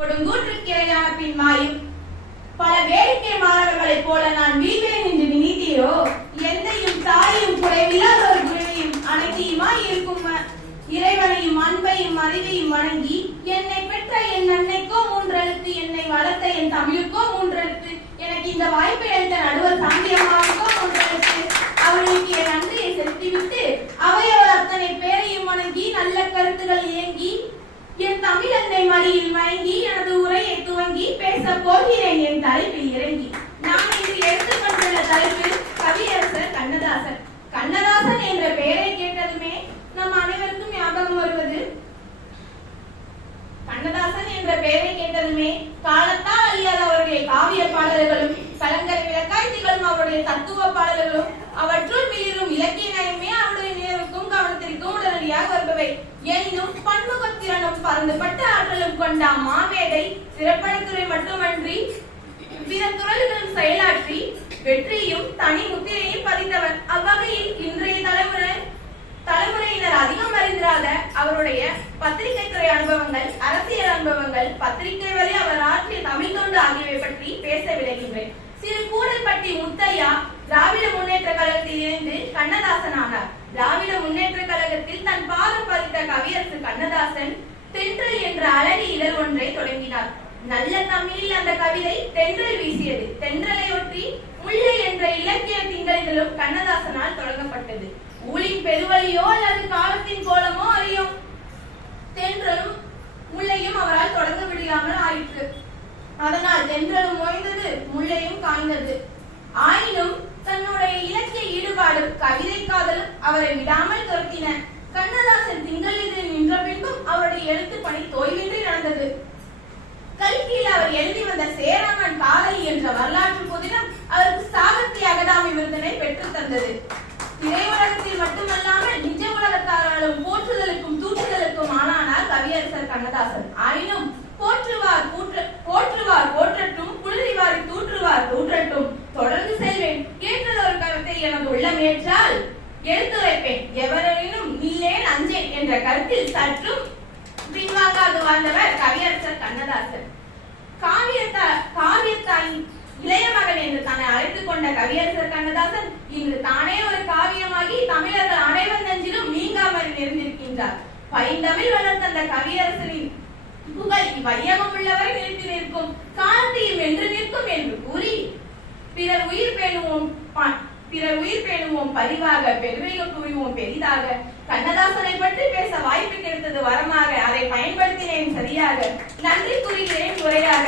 கொடுங்கூற்றுக்கிரையான பின்மாயும் பல வேடிக்கை மாணவர்களைப் போல நான் வீழ்வேன் என்று நினைத்தீரோ? எந்தையும் தாயும் குறைவில்லாத ஒரு குருவையும் அனைத்தையுமாய் இருக்கும் இறைவனையும் அன்பையும் அறிவையும் வணங்கி என்னை பெற்ற என் அன்னைக்கோ மூன்றெழுத்து, என்னை வளர்த்த என் தமிழுக்கோ மூன்றெழுத்து, எனக்கு இந்த வாய்ப்பை அளித்த நடுவர் சாந்தியம்மாவுக்கோ மூன்றெழுத்து, அவர்களுக்கு என் நன்றியை செலுத்திவிட்டு அவையவர் அத்தனை பேரையும் வணங்கி நல்ல கருத்துக்கள் இயங்கி என் தமிழ் அன்னை மடியில் மயங்கி எனது உரையை துவங்கி பேச போகிறேன் என் தலைப்பில் இறங்கி. நான் இன்று எடுத்துக்கொண்டுள்ள தலைப்பு கவியரசர் கண்ணதாசன். கண்ணதாசன் என்ற பெயரை கேட்டதுமே நம் அனைவருக்கும் ஞாபகம் வருவது, கண்ணதாசன் என்ற பெயரை கேட்டதுமே காலத்தால் அழியாத அவருடைய காவிய பாடல்களும் கலங்கரை விளக்காய் திகழும் அவருடைய தத்துவ பாடல்களும் அவற்றுள் மிளிரும் இலக்கிய நயமே அவருடைய நினைவுக்கும் கவனத்திற்கும் உடனடியாக வருபவை. எனினும் பன்முகத்திறனும் பறந்துபட்ட ஆற்றலும் கொண்ட மாமேதை சிறப்படத்துறை மட்டுமன்றி பிற துறைகளிலும் செயலாற்றி வெற்றியும் தனி முத்திரையும் பதித்தவர். அவ்வகையில் இன்றைய தலைமுறையினர் அதிகம் அறிந்திராத அவருடைய பத்திரிகை துறை அனுபவங்கள், அரசியல் அனுபவங்கள், பத்திரிகை வரை அவர் ஆற்றிய தமிழ் தொண்டு ஆகியவை பற்றி பேச விளைகின்றேன். சிறு கூடல்பட்டி முத்தையா திராவிட முன்னேற்ற கழகத்தில் இருந்து கண்ணதாசன் ஆனார். திராவிட முன்னேற்ற கழகத்தில் தன் பாதம் பதித்த கவியரசு கண்ணதாசன் தென்றல் என்ற அழகிய இதழ் ஒன்றை தொடங்கினார். நல்ல தமிழில் அந்த கவிதை தென்றல் வீசியது. தென்றலை ஒற்றி முல்லை என்ற இலக்கிய திங்களிலும் கண்ணதாசனால் தொடங்கப்பட்டது. ஊழின் பெருவழியோ அல்லது காலத்தின் கோலமோ அறியும் தென்றலும் முல்லையும் அவரால் தொடங்க விடாமல் ஆயிற்று. அதனால் தென்றலும் ஓய்ந்தது, முல்லையும் காய்ந்தது. ஆயினும் தன்னுடைய இலக்கிய ஈடுபாடும் கவிதை காதலும் அவரை விடாமல் துரத்தின. கண்ணதாசன் திங்களில் நின்ற பின்பும் அவருடைய எழுத்து பணி தோய்வின்றி நடந்தது. கல்கியில் அவர் எழுதி வந்த சேரமன் காதலி என்ற வரலாற்று புதினம் அவருக்கு சாகித்ய அகாதமி விருதினை பெற்றுத் தந்தது. திரையுலகத்தில் மட்டுமல்லாமல் நிஜ உலகத்தாராலும் போற்றுதலுக்கும் தூற்றுதலுக்கும் ஆனானார் கவியரசர் கண்ணதாசன். ஆயினும் போற்றுவார் போற்றட்டும், புழுதிவாரி தூற்றுவார் தூற்றட்டும், தொடர்ந்து செல்வேன், ஏற்றதொரு கருத்தை எனது உள்ளம் ஏற்றால் எடுத்துரைப்பேன், எவரேனும் நீலேன் அஞ்சேன் என்ற கருத்தில் சற்றும் பின்வாங்காது வாழ்ந்தவர் கவியரசர் கண்ணதாசன். காவியத்தாயின் இளைய மகன் என்று தன்னை அழைத்துக் கொண்ட கவியரசர் கண்ணதாசன் இன்று தானே ஒரு காவியமாகி தமிழர்கள் அனைவர் நெஞ்சிலும் நீங்காமல் இருந்திருக்கின்றார். பைந்தமிழ் வளர்ந்த அந்த கவியரசரின் புகழ் வையகம் உள்ளவரை நிறுத்தி நிற்கும், காலத்தையும் வென்று நிற்கும் என்று கூறி பிறர் உயிர் பேணுவோம் பரிவாக, பெருமைகள் கூறுவோம் பெரிதாக. கண்ணதாசனை பற்றி பேச வாய்ப்பு கிடைத்தது வரமாக, அதை பயன்படுத்தினேன் சரியாக. நன்றி கூறுகிறேன் உரையாக.